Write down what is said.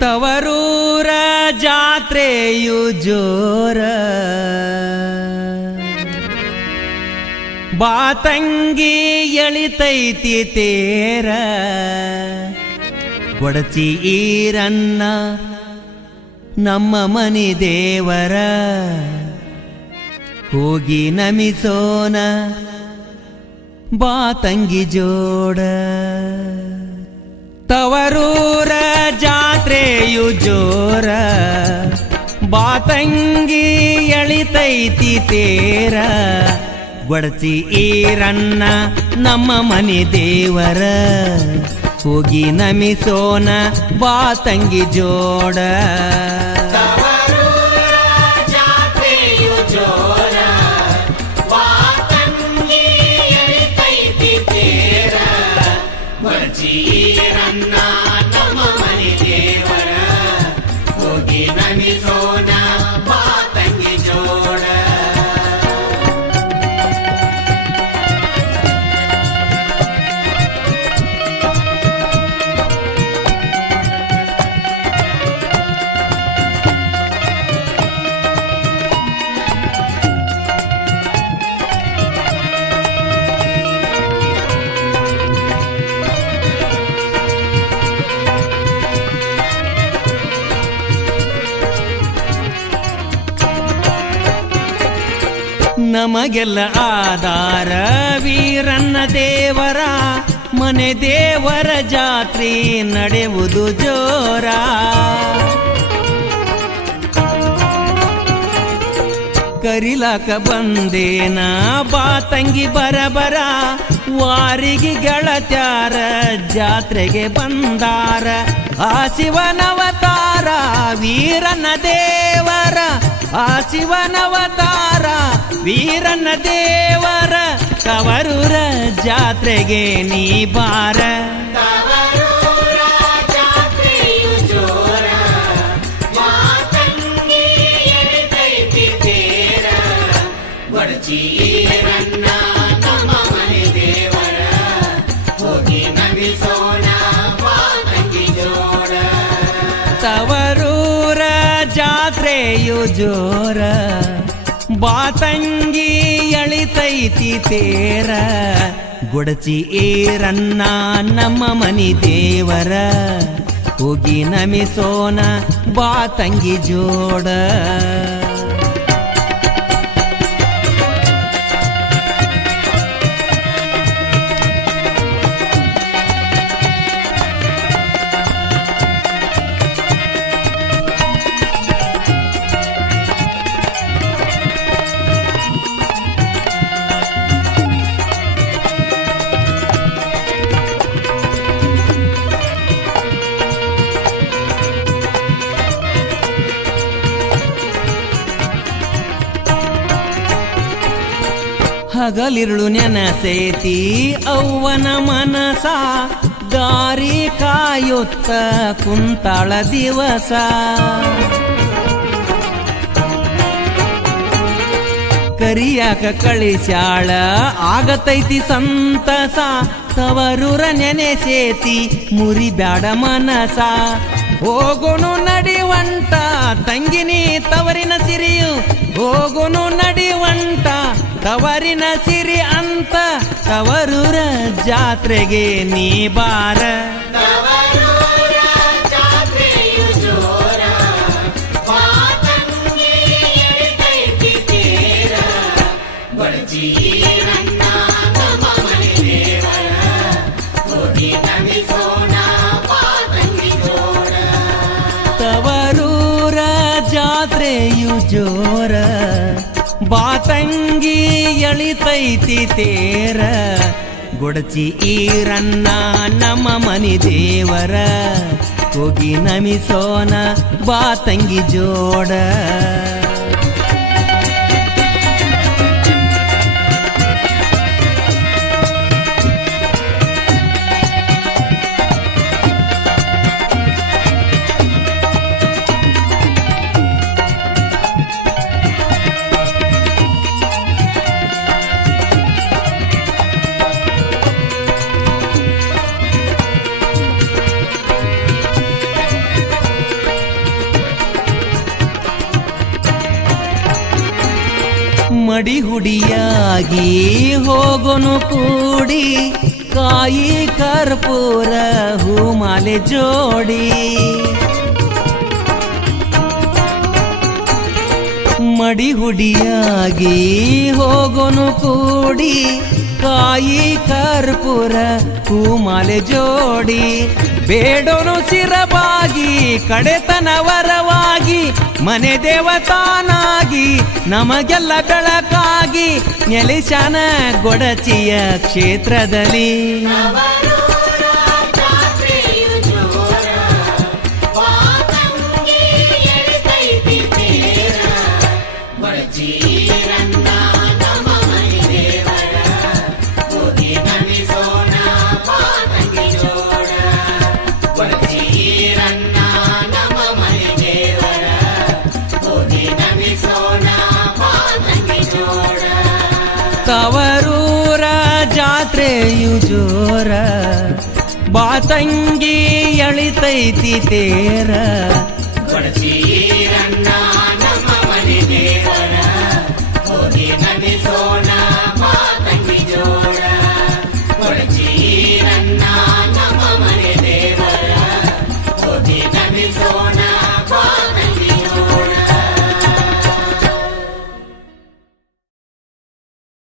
ತವರೂರ ಜಾತ್ರೆಯು ಜೋರ, ಬಾತಂಗಿ ಎಳಿತೈತಿ ತೇರ. ಗೊಡಚಿ ಈರನ್ನ ನಮ್ಮ ಮನಿ ದೇವರ, ಹೋಗಿ ನಮಿಸೋನ ಬಾತಂಗಿ ಜೋಡ. ತವರೂರ ಜಾತ್ರೆಯು ಜೋರ, ಬಾತಂಗಿ ಎಳಿತೈತಿ ತೇರ. ಗೊಡಚಿ ಈರನ್ನ ನಮ್ಮ ಮನೆ ದೇವರ, ಹೋಗಿ ನಮಿಸೋನ ಬಾತಂಗಿ ಜೋಡ. ಈರನ್ನ ನಮ್ಮ ಮನೆ ದೇವರ, ಹೋಗಿ ನಮಿಸೋನ ಬಾತಂಗಿ ಜೋಡ. ನಮಗೆಲ್ಲ ಆಧಾರ ವೀರನ್ನ ದೇವರ, ಮನೆ ದೇವರ ಜಾತ್ರೆ ನಡೆಯುವುದು ಜೋರ. ಕರಿಲಾಕ ಬಂದೇನ ಬಾತಂಗಿ ಬರಬರ, ವಾರಿಗೆ ಗೆಳತ್ಯಾರ ಜಾತ್ರೆಗೆ ಬಂದಾರ. ಆ ಶಿವನವತಾರ ವೀರನ ದೇವರ, ಆ ಶಿವನವತಾರ ವೀರನ ದೇವರ. ತವರೂರ ಜಾತ್ರೆಗೆ ನೀ ಬಾರ. ತವರೂರ ಜಾತ್ರೆಯು ಜೋರ, ಬಾತಂಗಿ ಎಳಿತೈತಿ ತೇರ. ಗೊಡಚಿ ಈರನ್ನ ನಮ್ಮ ಮನೆ ದೇವರ, ಹೋಗಿ ನಮಿಸೋಣ ಬಾತಂಗಿ ಜೋಡ. ತವರೂರ ಜಾತ್ರೆಯು ಜೋರ, ಬಾತಂಗಿ ಎಳಿತೈತಿ ತೇರ. ಗೊಡಚಿ ಈರನ್ನ ನಮ್ಮ ಮನಿ ದೇವರ, ಹೋಗಿ ನಮಿಸೋನ ಬಾತಂಗಿ ಜೋಡ. ಹಗಲಿರುಳು ನೆನಸೇತಿ ಅವ್ವನ ಮನಸ, ದಾರಿ ಕಾಯುತ್ತ ಕುಂತಾಳ ದಿವಸ. ಕರಿಯಾಕ ಕಳಿಸ್ಯಾಳ ಆಗತೈತಿ ಸಂತಸ. ತವರೂರ ನೆನೆಸೇತಿ ಮುರಿಬ್ಯಾಡ ಮನಸ. ಹೋಗುನು ನಡಿವಂಟ ತಂಗಿನಿ ತವರಿನ ಸಿರಿಯು, ಹೋಗುನು ನಡಿವಂಟ ತವರಿನ ಸಿರಿ ಅಂತ. ತವರೂರ ಜಾತ್ರೆಗೆ ನೀ ಬಾರ. ತವರೂರ ಜಾತ್ರೆಯು ಜೋರ, ಬಾತಂಗಿ ಎಳಿತೈತಿ ತೇರ. ಗೊಡಚಿ ಈರನ್ನ ನಮ್ಮ ಮನೆ ದೇವರ, ಹೋಗಿ ನಮಿಸೋಣ ಬಾತಂಗಿ ಜೋಡ. ತವರೂರ ಜಾತ್ರೆಯು ಜೋರ, ಬಾತಂಗಿ ಎಳಿತೈತಿ ತೇರ. ಗೊಡಚಿ ಈರನ್ನ ನಮ್ಮ ಮನಿ ದೇವರ, ಹೋಗಿ ನಮಿಸೋನ ಬಾತಂಗಿ ಜೋಡ. ಮಡಿ ಹುಡಿಯಾಗಿ ಹೋಗೋನು ಕೂಡಿ ಕಾಯಿ ಕರ್ಪೂರ ಹೂಮಾಲೆ ಜೋಡಿ ಮಡಿ ಹುಡಿಯಾಗಿ ಹೋಗೋನು ಕೂಡಿ ಕಾಯಿ ಕರ್ಪೂರ ಹೂಮಾಲೆ ಜೋಡಿ ಬೇಡೋನು ಸಿರಬಾಗಿ ಕಡೆತನ ವರವಾಗಿ ಮನೆ ದೇವತಾನಾಗಿ ನಮಗೆಲ್ಲ ಬೆಳಕಾಗಿ ನೆಲೆಶಾನ ಗೊಡಚಿಯ ಕ್ಷೇತ್ರದಲ್ಲಿ ನವರೂರ ಜಾತ್ರೆಯು ಜೋರ ಮಾತಂಗಿ ಎಳಿತೈತಿ ತೇರ ಗೊಡಚೀರನ್ನ ನಮ್ಮ ಮನೆ ದೇವರ ಹೋಗಿ ನಮಿಸೋಣ ಮಾತಂಗಿ ಜೋಡ ಗೊಡಚೀರನ್ನ ನಮ್ಮ ಮನೆ ದೇವರ ಹೋಗಿ ನಮಿಸೋಣ ಮಾತಂಗಿ ಜೋಡ ತವರೂರ ಜಾತ್ರೆಯು ಜೋರ ಬಾತಂಗಿ ಎಳಿತೈತಿ ತೇರ ಗೊಡಚೀರನ್ನ